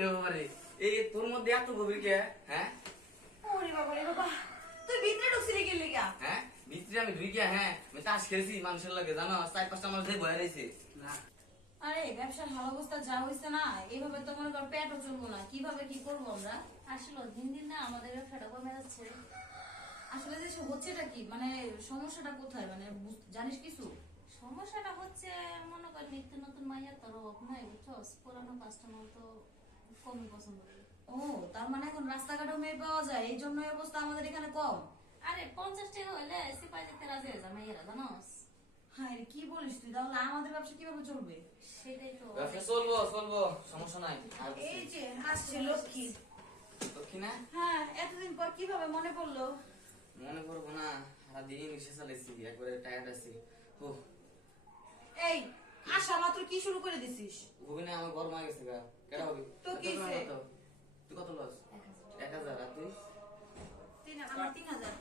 ওরে বাবা রে, এই তোর মধ্যে এত গভীর কে? হ্যাঁ ওরে বাবা রে বাবা, তুই ভিতরে ঢুকছিলি কি লিগা? হ্যাঁ ভিতরে আমি ঢুই গিয়া, হ্যাঁ আমি তাস খেলছি মানুষের লাগে, জানো 4-5টা মানুষ বয়ে রয়েছে। না আরে ব্যবসার হাল অবস্থা যা হইছে না, এইভাবে তো মনে কর পেটও চলবো না, কিভাবে কি করবো আমরা? আসলে দিন দিন না আমাদের ব্যবসাটা কমে যাচ্ছে। আসলে যে হচ্ছেটা কি, মানে সমস্যাটা কোথায়, মানে জানিস কিছু? সমস্যাটা হচ্ছে মনে কর নিত্য নতুন মাইয়া তোর অভাব নাই, বুঝছস? পুরানো কাস্টমার তো কমই পছন্দ করে। ও তার মানে এখন রাস্তাঘাটও মেয়ে পাওয়া যায়, এই জন্য এই অবস্থা আমাদের এখানে কম। আরে 50 টাকা হইলে সিপাই দিতে রাজি হয়ে যায় মাইয়ারা, জানোস? হ্যাঁ রে, কি বলিস তুই? তাহলে আমাদের ব্যবসা কিভাবে চলবে? সেটাই তো। ব্যবসা চলবো চলবো, সমস্যা নাই। আর এই যে আসছে লক্ষ্মী। লক্ষ্মী না? হ্যাঁ, এতদিন পর কিভাবে মনে পড়লো? মনে করবো না, সারাদিন রিক্সা চালাইছি, একবারে টায়ার্ড আছি। এই আশা মাত্র কি শুরু করে দিছিস? ঘুমি না, আমার গরম হয়ে গেছে গা। কেডা হবে? তো কি হইছে? তুই কত লস? 1000। আর তুই? 3000।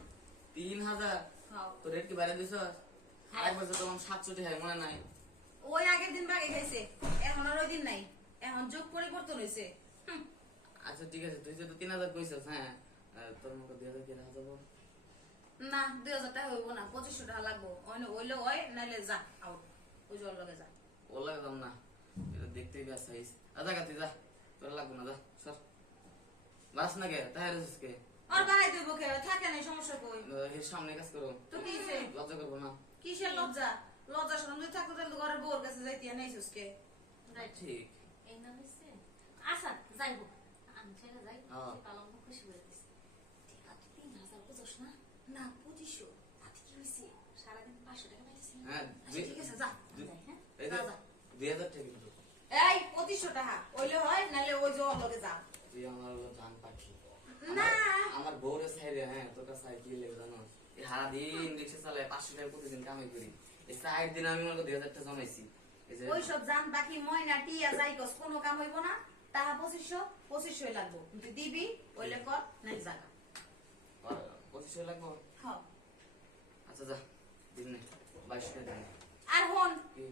3000? হ্যাঁ। তো রেট কি বাইরে দিছ? আরেক বছর তো আমার 700 টাকা মনে নাই। ওই আগের দিন বাগে খাইছে, এখন আর ওই দিন নাই, এখন যুগ পরিবর্তন হয়েছে। আচ্ছা ঠিক আছে, তুই যেহেতু 3000 কইছস, হ্যাঁ তোর মতো 2000 কি রাখা যাবো? না 2000 টাকা হইব না, 2500 টাকা লাগবো। ওইলে ওই নাইলে যা আউট, ওই জল লগে যা। ও লাগলাম না, এটা দেখতেই ব্যস্ত হইস। আচ্ছা তুই যা, তোর লাগবো না, যা সর। বাস না কে তাই রেছিস কে? আর বানাই দেবো কে? থাকে নাই, সমস্যা কই? এর সামনে কাজ করো, তো কি হইছে? লজ্জা করবো না। কিসের লজ্জা? লজ্জা শরম যদি থাকতো তাহলে তো ঘরের বউর কাছে যাইতি না, নাইছিস কে? ঠিক। এই না হইছে। আচ্ছা যাই হোক, আমি ছেড়ে যাই। হ্যাঁ। পালঙ্ক খুশি হয়ে গেছে। ঠিক আছে, 3000 বুঝছ না? না 2500। তাতে কি হইছে? সারাদিন 500 টাকা পাইতেছি। হ্যাঁ আচ্ছা ঠিক আছে, যা। যাই, হ্যাঁ? এই যে যা, যা। 2000 টাকা কিন্তু। এই 2500 টাকা ওইলে হয়, নাইলে ওই জল লগে যা। তুই আমার হলো জান পাখি। না। আমার বউরে সাইডে, হ্যাঁ তোর কাছে সাইকেল লেগে জানো, এই সারাদিন রিক্সা চালায় 500 টাকা প্রতিদিন কামাই করি। এই 4 দিন আমি মনে করি 2000 টাকা জমাইছি। এই যে ওই সব জান বাকি ময়না টিয়া যাই কস কোনো কাম হইব না। টাকা 2500 লাগবো, তুই দিবি ওইলে কর, নাই জাগা। 2500 লাগবো। হ্যাঁ। আচ্ছা যা, দিন নে 22 টাকা দিন। আর হন, কি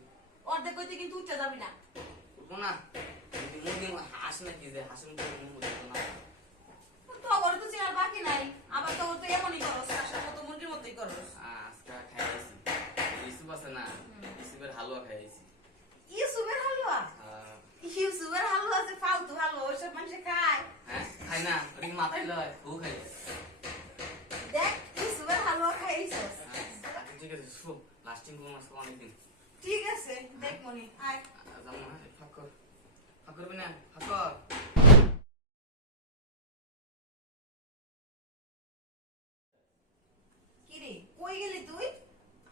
অর্ধেক কইতে কিন্তু উঠতে যাবি না। উঠবো না? যদি মুরগি হাঁস নাকি, যে হাঁসের মুখে মুরগি উঠবো না। তো ঘরে তো চেয়ার বাকি নাই, আবার তো তো এমনই করস, আসার মতো মুরগির মতোই করস। আজকে খাইছি ইসুপ আছে না, ইসুপের হালুয়া খাইছি। ইউসুফের হালুয়া? ইউসুফের হালুয়া যে ফালতু হালুয়া, ওইসব মানুষে খায়? হ্যাঁ খাই না, ওটা কি মাথায় লয়, ও খাই। দেখ ইউসুফের হালুয়া খাইছস। আচ্ছা ঠিক আছে, শুভ লাস্টিং করবো আজকে অনেকদিন। ঠিক আছে, দেখ মনি আয়। যাবো না, ফাঁক কর, ফাঁক করবি না, ফাঁক কর। কি রে, কই গেলি তুই?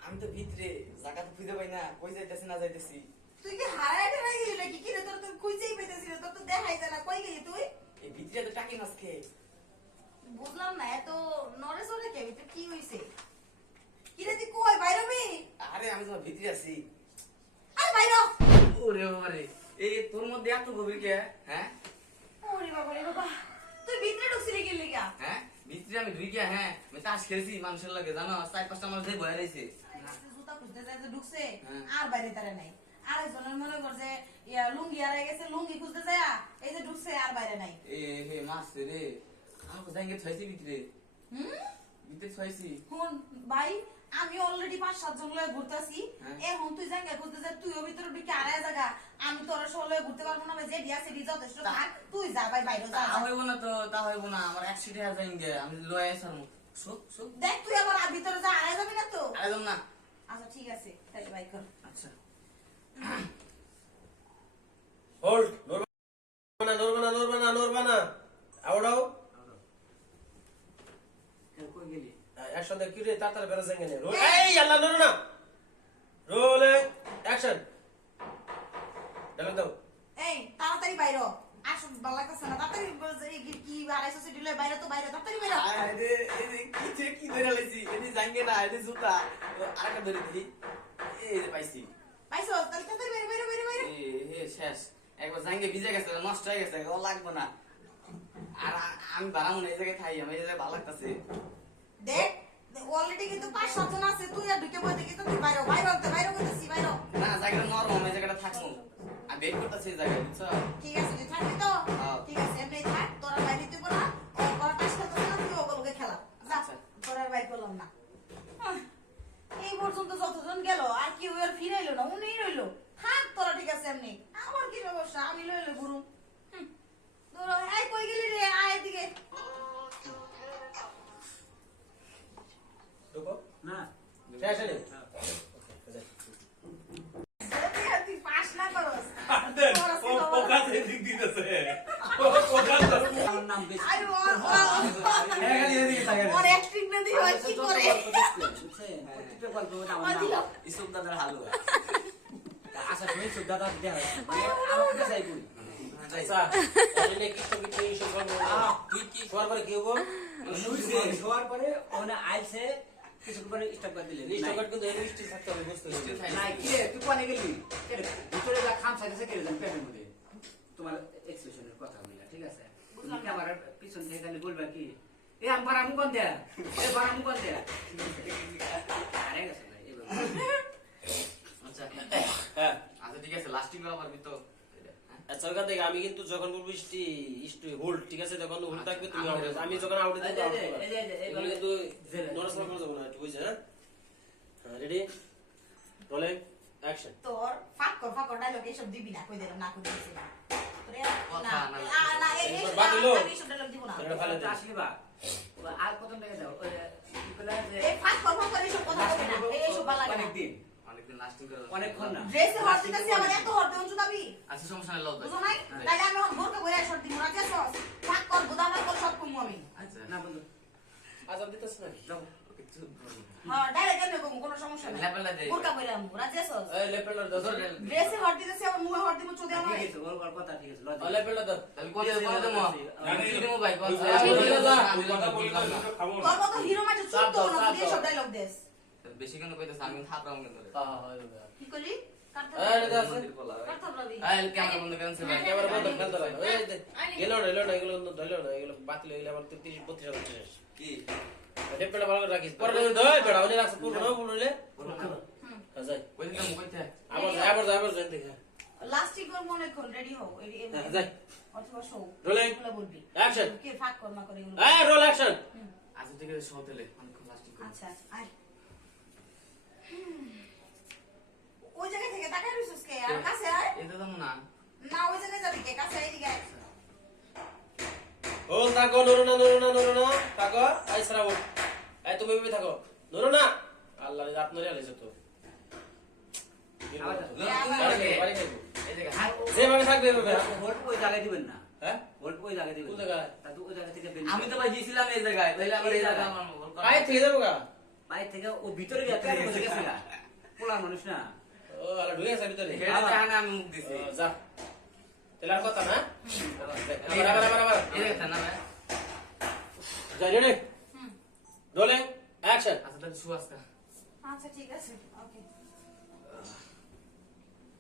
আমি তো ভিতরে জায়গা তো খুঁজে পাই না, কই যাইতেছি না যাইতেছি। তুই কি হারায় টেরায় গেলি নাকি? কি রে, তোর তো খুঁজেই পাইতেছি না, তোর তো দেখাই যায় না, কই গেলি তুই? এই ভিতরে তো টাকি মাছ খেয়ে। বুঝলাম না, এত নড়ে চড়ে কে? ভিতরে কি হইছে? কি রে তুই কই বাইরবি? আরে আমি তোমার ভিতরে আছি। আরে বাইর! ওরে বাবা রে, এই তোর মধ্যে এত গভীর কে? হ্যাঁ ওরে বাবা রে বাবা, তুই ভিতরে ঢুকছিলি কি লিগা? হ্যাঁ ভিতরে আমি ঢুই গিয়া, হ্যাঁ আমি তাস খেলছি মানুষের লাগে, জানো 4-5টা মানুষ বয়ে রয়েছে। জুতা খুঁজতে যায় যে ঢুকছে, হ্যাঁ। আর বাইরে তারে নাই। আরেকজনের মনে কর যে লুঙ্গি হারাই গেছে, লুঙ্গি খুঁজতে যায়, এই যে ঢুকছে আর বাইরে নাই। এ হে মাছ রে, আর কোথায় গিয়ে ছয়ছি ভিতরে, হুম? ভিতরে ছয়ছি। শুন ভাই, আমি অলরেডি 5-7 জন লয়ে ঘুরতেছি, হ্যাঁ। এখন তুই জায়গা খুঁজতে যা, তুইও ভিতরে ঢুকে আড়াই জায়গা, আমি তোর সলে ঘুরতে পারবো না ভাই, যে দিয়া সেটি যথেষ্ট থাক, তুই যা ভাই বাইরে যা। তা হইব না তো, তা হইব না, আমার 1 সিটে আর যাইঙ্গে, আমি লয়ে আসার মত। সুখ সুখ দেখ তুই আবার আর ভিতরে যা, আড়াই যাবি না তো? আরে না। আচ্ছা ঠিক আছে, তাহলে ভাই কর। আচ্ছা হোল্ড, নড়বা না। আউড়াও। কই গেলি? একসাথে কি রে, তাড়াতাড়ি বেরো যাঙ্গে নে। রোল, এই আল্লাহ নড়ো না। রোলে, অ্যাকশন। ডায়লগ দাও। এই তাড়াতাড়ি বাইরে হ। আসুন ভালো লাগতেছে না, তাড়াতাড়ি কি আড়াইশো সিটি লয়ে বাইরে তো বাইরে, তাড়াতাড়ি বাইরে হ। আরে এই কি ধরে লাইছি, এনি যাইঙ্গে না, এনি জুতা আরেকটা ধরে দিই। এই যে পাইছি। পাইছো? তাহলে তাড়াতাড়ি বাইরে। এ হে শেষ, একবার যাইঙ্গে ভিজে গেছে, নষ্ট হয়ে গেছে, ও লাগবে না। আর আমি বাড়াবো না, এই জায়গায় থাই, আমি এই জায়গায় ভালো লাগতেছে। দেখ অলরেডি কিন্তু 5-7 জন আছে, তুই আর ঢুকে বই দেখি তো, তুই বাইরে করতেছি, বাইরে। না জায়গাটা নরম, এই জায়গাটা থাকবো, আমি বের করতেছি এই জায়গায়, বুঝছো? ঠিক আছে, তুই থাকবি তো? হ্যাঁ। ঠিক শুনে দিই হয় কি করে প্রত্যেকটা গল্প আমার আমার দিল। নাম ইসুফ দাদার হালুয়া আশা করি সুদাদা দেয়া হয় মানে আমার কাছে আই বলি আচ্ছা এনে কি তো কি ইস্যু করব তুই কি সবার পরে কি হবো শোয়ার পরে ওখানে আইছে কিছু পরে স্টপ করে দিলেন নিশ্চয় কিন্তু এই মিষ্টি থাকতে হবে বুঝতে হবে নাই কি রে তুই কোনে গেলি ভিতরে যা খাম সাইডে থেকে জান পেটের মধ্যে তোমার এক্সপ্রেশনের কথা বলিলা ঠিক আছে তুমি কি আমার পিছন থেকে খালি বলবা কি এ আমার আমু কোন দেয়া এ বারামু কোন দেয়া আরে গেছে না এবার আচ্ছা হ্যাঁ আচ্ছা ঠিক আছে লাস্টিং করা পারবি তো আচ্ছা ওখান থেকে আমি কিন্তু যখন বলবো হোল্ড ঠিক আছে তখন হোল্ড থাকবে তুমি আউট আমি যখন আউট দেব আউট করবে এগুলো কিন্তু নরসলা করে যাবো না একটু বুঝছে হ্যাঁ রেডি রোলিং অ্যাকশন তোর ফাঁকর ডায়লগ এসব দিবি না কই দিলাম না কই দিছিলাম তোরে কথা না না। না এই বাদ দিলো। এসব ডায়লগ দিব না এটা ফেলে দে আসলে বা আর প্রথম থেকে দাও ওই কি বলে যে এই ফাঁকর এসব কথা বলবি না এই এসব ভালো লাগে না অনেকদিন অনেকদিন লাস্টিং করে অনেকক্ষণ না ড্রেসে হরতে দিছি আমার এত হরতে অঞ্চু দাবি আচ্ছা সমস্যা নাই লজ্জা বুঝো নাই তাইলে আমি এখন বোরকা বইরা শর্ট দিব না ঠিক আছে ফাঁকর গোদামের কর সব কমু আমি আচ্ছা না বন্ধু আজাব দিতেছ না যাও কিছু হ্যাঁ ডাইরেক্ট এমনি কমু কোনো সমস্যা নাই লেপেলা দে বোরকা বইরা আমু রাজি আছো এই লেপেলটা দাও ড্রেসে হরতে দিছি আমার মুহে হরতে দিব চোদে আমার ঠিক আছে ওর কথা ঠিক আছে লজ্জা লেপেলটা দাও আমি কত দেবো আমি কি দেবো ভাই কত কথা বলি না খাবো না তোর মতো হিরো মাঝে চাপ চুপ দাও, তো না চাপ তুই দাও। সব ডায়লগ দেস বেশি কেন কইতাছ আমি থাকরাম কেন রে হ্যাঁ হ্যাঁ কি করলি কাটতে এই এটা আছে মন্দির পোলা ভাই কাটতে রবি এই ক্যামেরা বন্ধ করেন ভাই ক্যামেরা বন্ধ করে দাও এই গেল না এগুলো ধরলো না এগুলো বাতিল হয়ে গেলে আমার 30 32 হাজার শেষ কি লেপেলটা ভালো করে রাখিস পরে ধর বেড়া ওনে রাখছ পুরো না বললে আচ্ছা কই দিলাম কইতে আবার যাই দেখে লাস্টিক ওর মনে কোন রেডি হও এই যাই অথবা শো Rolling. এগুলো বলবি অ্যাকশন কে ফাঁক কর না করে এগুলো এই রোল অ্যাকশন আচ্ছা ঠিক আছে শো তেলে অনেকক্ষণ লাস্টিং করে আচ্ছা আয় ওই জায়গা থেকে তাকাই রইছিস কে আর কাছে আয় এটা তো না না ওই জায়গায় যাবি কে কাছে এদিকে আয় ও থাকো নরো না থাকো আই সারা বল এই তুমি বি থাকো নরো না আল্লাহ রাত নরে আলেছে তো বাড়ি খাইবো এই দেখে যেভাবে থাকবে এভাবে হোল্ড ওই জায়গায় দিবেন না হ্যাঁ হোল্ড ওই জায়গায় দিবেন কোন জায়গায়? তা তো ওই জায়গা থেকে আমি তো ভাই দিছিলাম এই জায়গায় তাইলে আমার এই জায়গা আমার বল আয় থেকে যাবো গা বাইরে থেকে ও ভিতরে গেছে গেছে গা পোলা মানুষ না ও আলা ঢুকে আছে ভিতরে হেডে জানা আমি মুখ দিছি ও, যা তাহলে আর কথা না আবার এই দেখে না ভাই যাই রে হুম রোলিং অ্যাকশন আচ্ছা তাহলে শু আজকা আচ্ছা ঠিক আছে ওকে